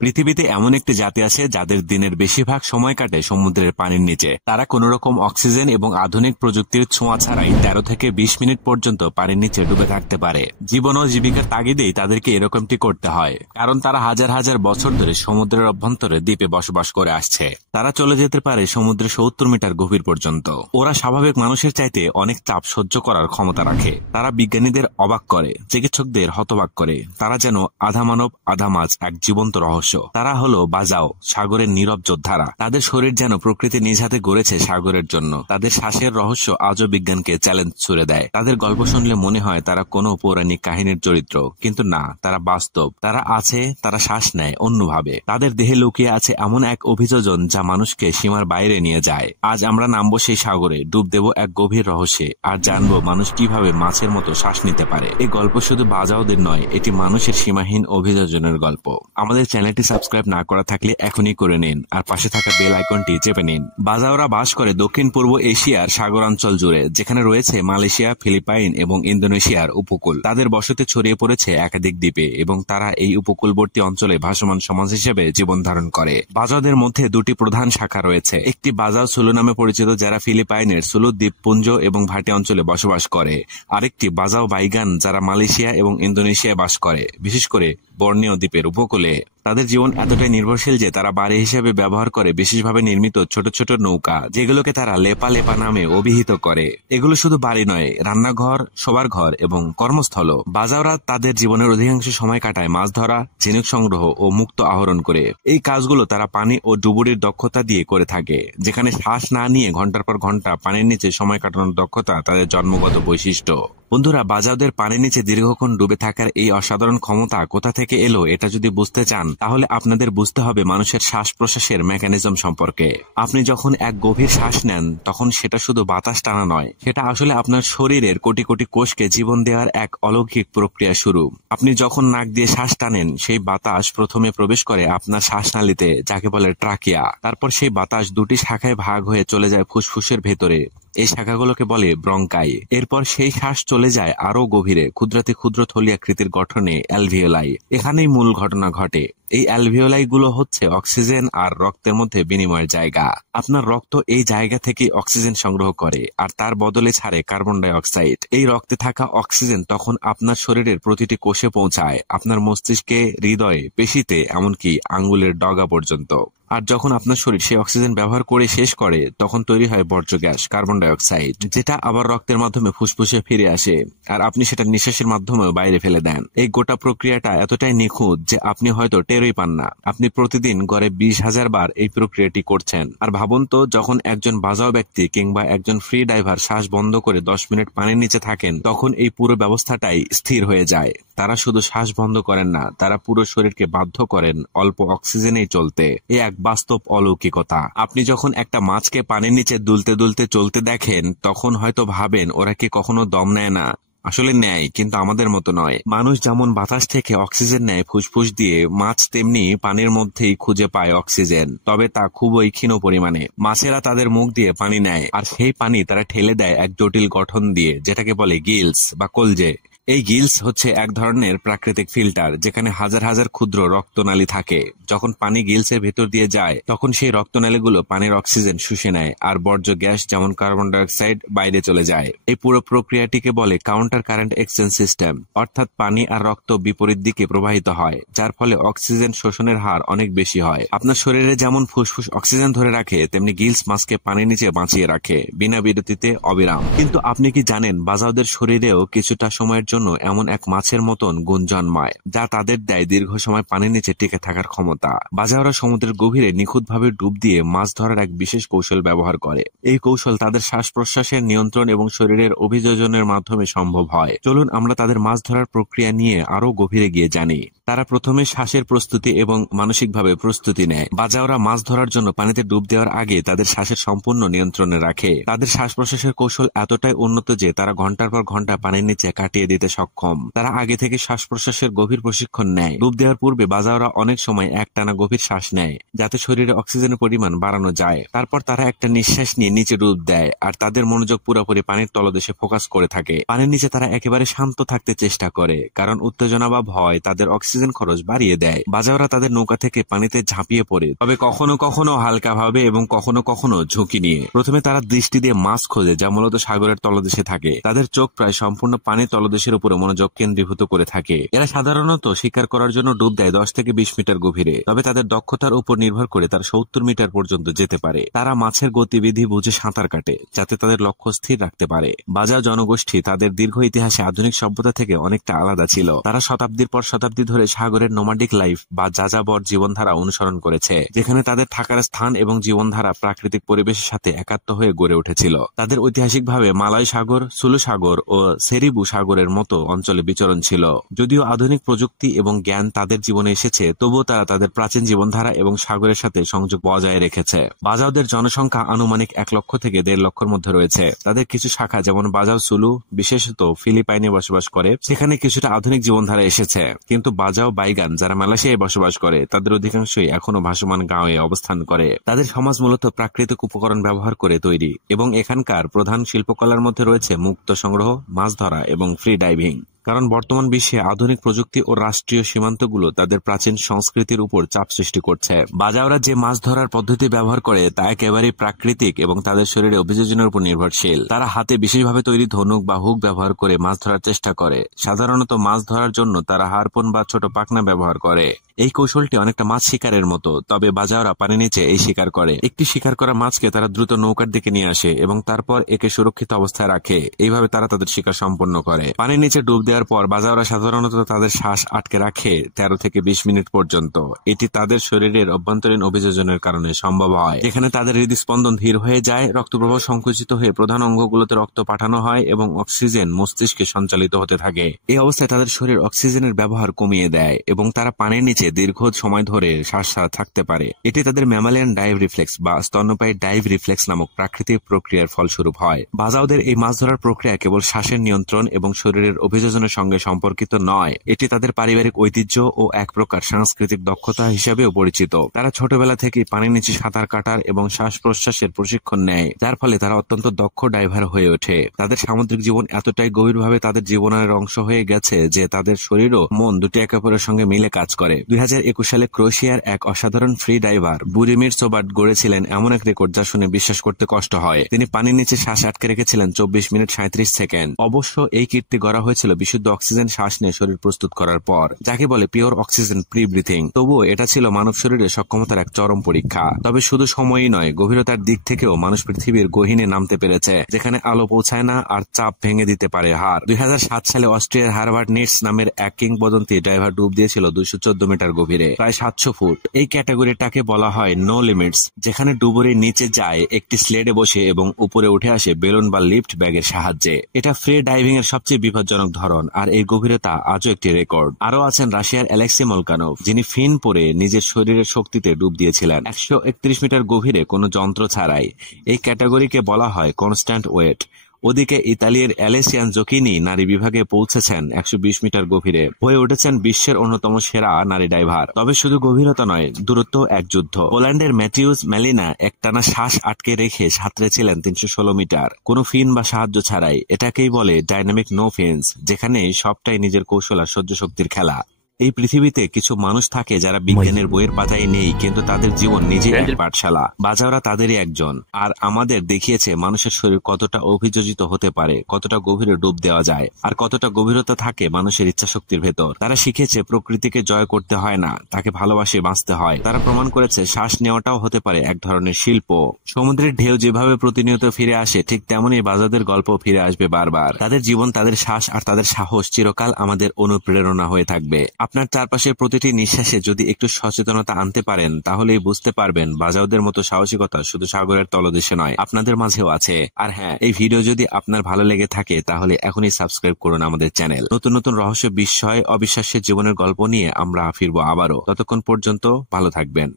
পৃথিবীতে এমন একটি জাতি আছে যাদের দিনের বেশিরভাগ সময় কাটে সমুদ্রের পানির নিচে। তারা কোন রকম অক্সিজেন এবং আধুনিক প্রযুক্তির ছোঁয়া ছাড়াই 13 থেকে 20 মিনিট পর্যন্ত পানির নিচে ডুবে থাকতে পারে। জীবন ও জীবিকার তাগিদেই তাদেরকে এরকমটি করতে হয়, কারণ তারা হাজার হাজার বছর ধরে সমুদ্রের অভ্যন্তরে দ্বীপে বসবাস করে আসছে। তারা চলে যেতে পারে সমুদ্রে 70 মিটার গভীর পর্যন্ত। ওরা স্বাভাবিক মানুষের চাইতে অনেক চাপ সহ্য করার ক্ষমতা রাখে। তারা বিজ্ঞানীদের অবাক করে, চিকিৎসকদের হতবাক করে। তারা যেন আধা মানব আধা মাছ, এক জীবন্ত রহস্য। তারা হলো বাজাও, সাগরের নীরব যোদ্ধারা। তাদের শরীর যেন প্রকৃতি নিজ হাতে গড়েছে সাগরের জন্য। তাদের শ্বাসের রহস্য আজও বিজ্ঞানকে চ্যালেঞ্জ ছুড়ে দেয়। তাদের গল্প শুনলে মনে হয় তারা কোনো পৌরাণিক কাহিনীর চরিত্র, কিন্তু না, তারা বাস্তব। তারা আছে, তারা শ্বাস নেয় অন্যভাবে। তাদের দেহে লুকিয়ে আছে এমন এক অভিযোজন যা মানুষকে সীমার বাইরে নিয়ে যায়। আজ আমরা নামবো সেই সাগরে, ডুব দেব এক গভীর রহস্যে, আর জানবো মানুষ কিভাবে মাছের মতো শ্বাস নিতে পারে। এই গল্প শুধু বাজাওদের নয়, এটি মানুষের সীমাহীন অভিযোজনের গল্প। আমাদের চ্যানেলটি সাবস্ক্রাইব না করা থাকলে এখনই করে নিন, আর পাশে থাকা বেল আইকনটি চেপে নিন। বাজাওরা বাস করে দক্ষিণ পূর্ব এশিয়ার সাগরাঞ্চল জুড়ে, যেখানে রয়েছে মালয়েশিয়া, ফিলিপাইন এবং ইন্দোনেশিয়ার উপকূল। তাদের বসতি ছড়িয়ে পড়েছে একাধিক দ্বীপে, এবং তারা এই উপকূলবর্তী অঞ্চলে ভাসমান সমাজ হিসেবে জীবন ধারণ করে। বাজাওদের মধ্যে দুটি প্রধান শাখা রয়েছে। একটি বাজাও সুলু নামে পরিচিত, যারা ফিলিপাইনের সুলু দ্বীপপুঞ্জ এবং ভাটি অঞ্চলে বসবাস করে। আরেকটি বাজাও বাইগান, যারা মালয়েশিয়া এবং ইন্দোনেশিয়ায় বাস করে, বিশেষ করে বর্নিও দ্বীপের উপকূলে। তাদের জীবন এতটাই নির্ভরশীল যে তারা বাড়ি হিসেবে ব্যবহার করে বিশেষভাবে নির্মিত ছোট ছোট নৌকা, যেগুলোকে তারা লেপা লেপা নামে অভিহিত করে। এগুলো শুধু বাড়ি নয়, রান্নাঘর, শোবার ঘর এবং কর্মস্থল। বাজাওরা তাদের জীবনের অধিকাংশ সময় কাটায় মাছ ধরা, ঝিনুক সংগ্রহ ও মুক্ত আহরণ করে। এই কাজগুলো তারা পানি ও ডুবুরির দক্ষতা দিয়ে করে থাকে, যেখানে শ্বাস না নিয়ে ঘন্টার পর ঘন্টা পানির নিচে সময় কাটানোর দক্ষতা তাদের জন্মগত বৈশিষ্ট্য। বন্ধুরা, বাজাওদের পানির নিচে দীর্ঘক্ষণ ডুবে থাকার এই অসাধারণ ক্ষমতা কোথা থেকে এলো, এটা যদি বুঝতে চান তাহলে আপনাদের বুঝতে হবে মানুষের শ্বাস প্রশ্বাসের মেকানিজম সম্পর্কে। আপনি যখন এক গভীর শ্বাস নেন, তখন সেটা শুধু বাতাস টানা নয়, সেটা আসলে আপনার শরীরের কোটি কোটি কোষকে জীবন দেওয়ার এক অলৌকিক প্রক্রিয়া শুরু। আপনি যখন নাক দিয়ে শ্বাস টানেন, সেই বাতাস প্রথমে প্রবেশ করে আপনার শ্বাসনালীতে, যাকে বলে ট্রাকিয়া। তারপর সেই বাতাস দুটি শাখায় ভাগ হয়ে চলে যায় ফুসফুসের ভেতরে। এই শাখাগুলোকে বলে ব্রঙ্কাই। এরপর সেই শ্বাস চলে যায় আরো গভীরে, ক্ষুদ্রাতি ক্ষুদ্র থলি আকৃতির গঠনে অ্যালভিওলাই। এখানেই মূল ঘটনা ঘটে। এই অ্যালভিওলাই গুলো হচ্ছে অক্সিজেন আর রক্তের মধ্যে বিনিময়ের জায়গা। আপনার রক্ত এই জায়গা থেকে অক্সিজেন সংগ্রহ করে, আর তার বদলে ছাড়ে কার্বন ডাই অক্সাইড। এই রক্তে থাকা অক্সিজেন তখন আপনার শরীরের প্রতিটি কোষে পৌঁছায়, আপনার মস্তিষ্কে, হৃদয়ে, পেশিতে, এমনকি আঙ্গুলের ডগা পর্যন্ত। আর যখন আপনার শরীর সেই অক্সিজেন ব্যবহার করে শেষ করে, তখন তৈরি হয় বর্জ্য গ্যাস কার্বন ডাই অক্সাইড, যেটা আবার রক্তের মাধ্যমে ফুসফুসে ফিরে আসে, আর আপনি সেটা নিঃশ্বাসের মাধ্যমেও বাইরে ফেলে দেন। এই গোটা প্রক্রিয়াটা এতটাই নিখুঁত যে আপনি হয়তো টেরই পান না। আপনি প্রতিদিন গড়ে 20,000 বার এই প্রক্রিয়াটি করছেন। আর ভাবুন তো, যখন একজন বাজাও ব্যক্তি কিংবা একজন ফ্রি ডাইভার শ্বাস বন্ধ করে 10 মিনিট পানির নিচে থাকেন, তখন এই পুরো ব্যবস্থাটাই স্থির হয়ে যায়। তারা শুধু শ্বাস বন্ধ করেন না, তারা পুরো শরীরকে বাধ্য করেন অল্প অক্সিজেনেই চলতে। এই এক বাস্তব অলৌকিকতা। আপনি যখন একটা মাছকে পানির নিচে দুলতে দুলতে চলতে দেখেন, তখন হয়তো ভাবেন ওরা কি কখনো দম নেয় না। আসলে নেয়, কিন্তু আমাদের মতো নয়। মানুষ যেমন বাতাস থেকে অক্সিজেন নেয় ফুসফুস দিয়ে, মাছ তেমনি পানির মধ্যেই খুঁজে পায় অক্সিজেন, তবে তা খুবই ক্ষীণ পরিমাণে। মাছেরা তাদের মুখ দিয়ে পানি নেয়, আর সেই পানি তারা ঠেলে দেয় এক জটিল গঠন দিয়ে, যেটাকে বলে গিলস বা কলজে। এই গিলস হচ্ছে এক ধরনের প্রাকৃতিক ফিল্টার, যেখানে হাজার হাজার ক্ষুদ্র রক্তনালী থাকে। যখন পানি গিলসের ভেতর দিয়ে যায়, তখন সেই রক্তনালীগুলো পানির অক্সিজেন শুষে নেয়, আর বর্জ্য গ্যাস যেমন কার্বন ডাই অক্সাইড বাইরে চলে যায়। এই পুরো প্রক্রিয়াটিকে বলে কাউন্টার কারেন্ট এক্সচেঞ্জ সিস্টেম, অর্থাৎ পানি আর রক্ত বিপরীত দিকে প্রবাহিত হয়, যার ফলে অক্সিজেন শোষণের হার অনেক বেশি হয়। আপনার শরীরে যেমন ফুসফুস অক্সিজেন ধরে রাখে, তেমনি গিলস মাছকে পানির নিচে বাঁচিয়ে রাখে, বিনা বিরতিতে, অবিরাম। কিন্তু আপনি কি জানেন, বাজাওদের শরীরেও কিছুটা সময়ের জন্য এমন এক মাছের মতন গুণ জন্মায়, যা তাদের দেয় দীর্ঘ সময় পানির নিচে টিকে থাকার ক্ষমতা। বাজাওরা সমুদ্রের গভীরে নিখুঁতভাবে ডুব দিয়ে মাছ ধরার এক বিশেষ কৌশল ব্যবহার করে। এই কৌশল তাদের শ্বাস প্রশ্বাসের নিয়ন্ত্রণ এবং শরীরের অভিযোজনের মাধ্যমে সম্ভব হয়। চলুন আমরা তাদের মাছ ধরার প্রক্রিয়া নিয়ে আরো গভীরে গিয়ে জানি। তারা প্রথমে শ্বাসের প্রস্তুতি এবং মানসিকভাবে প্রস্তুতি নেয়। বাজাওরা মাছ ধরার জন্য পানিতে ডুব দেওয়ার আগে তাদের শ্বাসের সম্পূর্ণ নিয়ন্ত্রণে রাখে। তাদের শ্বাস প্রশ্বাসের কৌশল এতটাই উন্নত যে তারা ঘন্টার পর ঘন্টা পানির নিচে কাটিয়ে দিতে নিতে সক্ষম। তারা আগে থেকে শ্বাস প্রশ্বাসের গভীর প্রশিক্ষণ নেয়। ডুব দেওয়ার পূর্বে বাজাওরা অনেক সময় একটানা গভীর শ্বাস নেয় যাতে শরীরে অক্সিজেনের পরিমাণ বাড়ানো যায়। তারপর তারা একটা নিঃশ্বাস নিয়ে নিচে ডুব দেয় আর তাদের মনোযোগ পুরোপুরি পানির তলদেশে ফোকাস করে থাকে। পানির নিচে তারা একেবারে শান্ত থাকতে চেষ্টা করে, কারণ উত্তেজনা বা ভয় তাদের অক্সিজেন খরচ বাড়িয়ে দেয়। বাজাওরা তাদের নৌকা থেকে পানিতে ঝাঁপিয়ে পড়ে, তবে কখনো কখনো হালকাভাবে এবং কখনো কখনো ঝুঁকি নিয়ে। প্রথমে তারা দৃষ্টি দিয়ে মাছ খোঁজে যা মূলত সাগরের তলদেশে থাকে। তাদের চোখ প্রায় সম্পূর্ণ পানির তলদেশের উপরে মনোযোগ কেন্দ্রীভূত করে থাকে। এরা সাধারণত শিকার করার জন্য ডুব দেয় 10 থেকে 20 মিটার গভীরে, তবে তাদের দক্ষতার উপর নির্ভর করে তারা 70 মিটার পর্যন্ত যেতে পারে। তারা মাছের গতিবিধি বুঝে সাঁতার কাটে যাতে তাদের লক্ষ্য স্থির রাখতে পারে। বাজাও জনগোষ্ঠী তাদের দীর্ঘ ইতিহাসে আধুনিক সভ্যতা থেকে অনেকটা আলাদা ছিল। তারা শতাব্দীর পর শতাব্দী ধরে সাগরের নোমাডিক লাইফ বা যাযাবর জীবনধারা অনুসরণ করেছে, যেখানে তাদের থাকার স্থান এবং জীবনধারা প্রাকৃতিক পরিবেশের সাথে একাত্ম হয়ে গড়ে উঠেছিল। তাদের ঐতিহাসিকভাবে মালয় সাগর, সুলু সাগর ও সেরিবু সাগরের মতো অঞ্চলে বিচরণ ছিল। যদিও আধুনিক প্রযুক্তি এবং জ্ঞান তাদের জীবনে এসেছে, তবুও তারা তাদের প্রাচীন জীবনধারা এবং সাগরের সাথে সংযোগ বজায় রেখেছে। বাজাওদের জনসংখ্যা আনুমানিক 1 লক্ষ থেকে 1.5 লক্ষের মধ্যে রয়েছে। তাদের কিছু শাখা যেমন বাজাও সুলু বিশেষত ফিলিপাইনে বসবাস করে, সেখানে কিছুটা আধুনিক জীবনধারা এসেছে। কিন্তু বাজাও বাইগান যারা মালয়েশিয়ায় বসবাস করে তাদের অধিকাংশই এখনো ভাসমান গাঁয়ে অবস্থান করে। তাদের সমাজ মূলত প্রাকৃতিক উপকরণ ব্যবহার করে তৈরি এবং এখানকার প্রধান শিল্পকলার মধ্যে রয়েছে মুক্ত সংগ্রহ, মাছ ধরা এবং ফ্রি ডাইভিং। কারণ বর্তমান বিশ্বে আধুনিক প্রযুক্তি ও রাষ্ট্রীয় সীমান্তগুলো তাদের প্রাচীন সংস্কৃতির উপর চাপ সৃষ্টি করছে। বাজাওরা যে মাছ ধরার পদ্ধতি ব্যবহার করে তা একেবারেই প্রাকৃতিক এবং তাদের শরীরে অভিযোজনের উপর নির্ভরশীল। তারা হাতে বিশেষভাবে তৈরি ধনুক বা হুক ব্যবহার করে মাছ ধরার চেষ্টা করে। সাধারণত মাছ ধরার জন্য তারা হারপুন বা ছোট পাখনা ব্যবহার করে। এই কৌশলটি অনেকটা মাছ শিকারের মতো, তবে বাজাওরা পানির নিচে এই শিকার করে। একটি শিকার করা মাছকে তারা দ্রুত নৌকার দিকে নিয়ে আসে এবং তারপর একে সুরক্ষিত অবস্থায় রাখে। এইভাবে তারা তাদের শিকার সম্পন্ন করে। পানির নিচে ডুব দেওয়ার পর বাজাওরা সাধারণত তাদের শ্বাস আটকে রাখে 13 থেকে 20 মিনিট পর্যন্ত। এটি তাদের শরীরের অভ্যন্তরীণ অভিযোজনের কারণে সম্ভব হয়, যেখানে তাদের হৃদস্পন্দন ধীর হয়ে যায়, রক্তপ্রবাহ সংকুচিত হয়ে প্রধান অঙ্গগুলোতে রক্ত পাঠানো হয় এবং অক্সিজেন মস্তিষ্কে সঞ্চালিত হতে থাকে। এই অবস্থায় তাদের শরীর অক্সিজেনের ব্যবহার কমিয়ে দেয় এবং তারা পানির নিচে দীর্ঘ সময় ধরে শ্বাস ছাড়া থাকতে পারে। এটি তাদের ম্যামালিয়ান ডাইভ রিফ্লেক্স বা স্তন্যপায়ী ডাইভ রিফ্লেক্স নামক প্রাকৃতিক প্রক্রিয়ার ফলস্বরূপ হয়। বাজাওদের এই মাছ ধরার প্রক্রিয়া কেবল শ্বাসের নিয়ন্ত্রণ এবং শরীরের অভিযোজনের সঙ্গে সম্পর্কিত নয়, এটি তাদের পারিবারিক ঐতিহ্য ও এক প্রকার সাংস্কৃতিক দক্ষতা হিসাবেও পরিচিত। তারা ছোটবেলা থেকেই পানির নিচে সাঁতার কাটার এবং শ্বাস প্রশ্বাসের প্রশিক্ষণ নেয়, যার ফলে তারা অত্যন্ত দক্ষ ডাইভার হয়ে ওঠে। তাদের সামুদ্রিক জীবন এতটাই গভীরভাবে তাদের জীবনের অংশ হয়ে গেছে যে তাদের শরীর ও মন দুটি একে অপরের সঙ্গে মিলে কাজ করে। 2021 সালে ক্রোয়েশিয়ার এক অসাধারণ ফ্রি ডাইভার বুরিমির সোবাট গড়েছিলেন এমন এক রেকর্ড যা শুনে বিশ্বাস করতে কষ্ট হয়। তিনি পানির নিচে শ্বাস আটকে রেখেছিলেন 24 মিনিট 37 সেকেন্ড। অবশ্য এই কীর্তি গড়া হয়েছিল বিশুদ্ধ অক্সিজেন শ্বাস নিয়ে শরীর প্রস্তুত করার পর, যাকে বলে পিওর অক্সিজেন প্রি ব্রিথিং। তবুও এটা ছিল মানব শরীরের সক্ষমতার এক চরম পরীক্ষা। তবে শুধু সময়ই নয়, গভীরতার দিক থেকেও মানুষ পৃথিবীর গহীনে নামতে পেরেছে, যেখানে আলো পৌঁছায় না আর চাপ ভেঙে দিতে পারে হাড়। 2007 সালে অস্ট্রিয়ার হারবার্ট নিটস নামের এক কিংবদন্তি ড্রাইভার ডুব দিয়েছিল 214 মিটার গভীরে, প্রায় 700 ফুট। এই ক্যাটাগরিটাকে বলা হয় নো লিমিটস, যেখানে ডুবুরি নিচে যায় একটি স্লেডে বসে এবং উপরে উঠে আসে বেলুন বা লিফট ব্যাগের সাহায্যে। এটা ফ্রি ডাইভিং এর সবচেয়ে বিপজ্জনক ধরন, আর এই গভীরতা আজও একটি রেকর্ড। আরও আছেন রাশিয়ার অ্যালেক্সি মোলকানোভ, যিনি ফিন পরে নিজের শরীরের শক্তিতে ডুব দিয়েছিলেন 131 মিটার গভীরে কোনো যন্ত্র ছাড়াই। এই ক্যাটাগরিকে বলা হয় কনস্ট্যান্ট ওয়েট। ওদিকে ইতালির অ্যালেসিয়ান জোকিনি নারী বিভাগে পৌঁছেছেন 120 মিটার গভীরে, হয়ে উঠেছেন বিশ্বের অন্যতম সেরা নারী ডাইভার। তবে শুধু গভীরতা নয়, দূরত্ব এক যুদ্ধ। পোল্যান্ডের ম্যাথিউস ম্যালিনা একটানা শ্বাস আটকে রেখে সাঁতরেছিলেন 316 মিটার, কোনো ফিন বা সাহায্য ছাড়াই। এটাকেই বলে ডাইনামিক নো ফিন্স, যেখানে সবটাই নিজের কৌশল আর সহ্য শক্তির খেলা। এই পৃথিবীতে কিছু মানুষ থাকে যারা বিজ্ঞানের বইয়ের পাতায় নেই, কিন্তু তাদের জীবন নিজেই এক পাঠশালা। বাজাওরা তাদেরই একজন, আর আমাদের দেখিয়েছে মানুষের শরীর কতটা অভিযোজিত হতে পারে, কতটা গভীরে ডুব দেওয়া যায়, আর কতটা গভীরতা থাকে মানুষের ইচ্ছাশক্তির ভেতর। তারা শিখেছে প্রকৃতিকে জয় করতে হয় না, তাকে ভালোবাসে বাঁচতে হয়। তারা প্রমাণ করেছে শ্বাস নেওয়াটাও হতে পারে এক ধরনের শিল্প। সমুদ্রের ঢেউ যেভাবে প্রতিনিয়ত ফিরে আসে, ঠিক তেমনই বাজাওদের গল্প ফিরে আসবে বারবার। তাদের জীবন, তাদের শ্বাস আর তাদের সাহস চিরকাল আমাদের অনুপ্রেরণা হয়ে থাকবে। আপনার চারপাশের প্রতিটি নিঃশ্বাসে যদি একটু সচেতনতা আনতে পারেন, তাহলেই বুঝতে পারবেন বাজাওদের মতো সাহসিকতা শুধু সাগরের তলদেশে নয়, আপনাদের মাঝেও আছে। আর হ্যাঁ, এই ভিডিও যদি আপনার ভালো লেগে থাকে তাহলে এখনই সাবস্ক্রাইব করুন আমাদের চ্যানেল। নতুন নতুন রহস্য, বিস্ময়, অবিশ্বাস্য জীবনের গল্প নিয়ে আমরা ফিরবো আবারও। ততক্ষণ পর্যন্ত ভালো থাকবেন।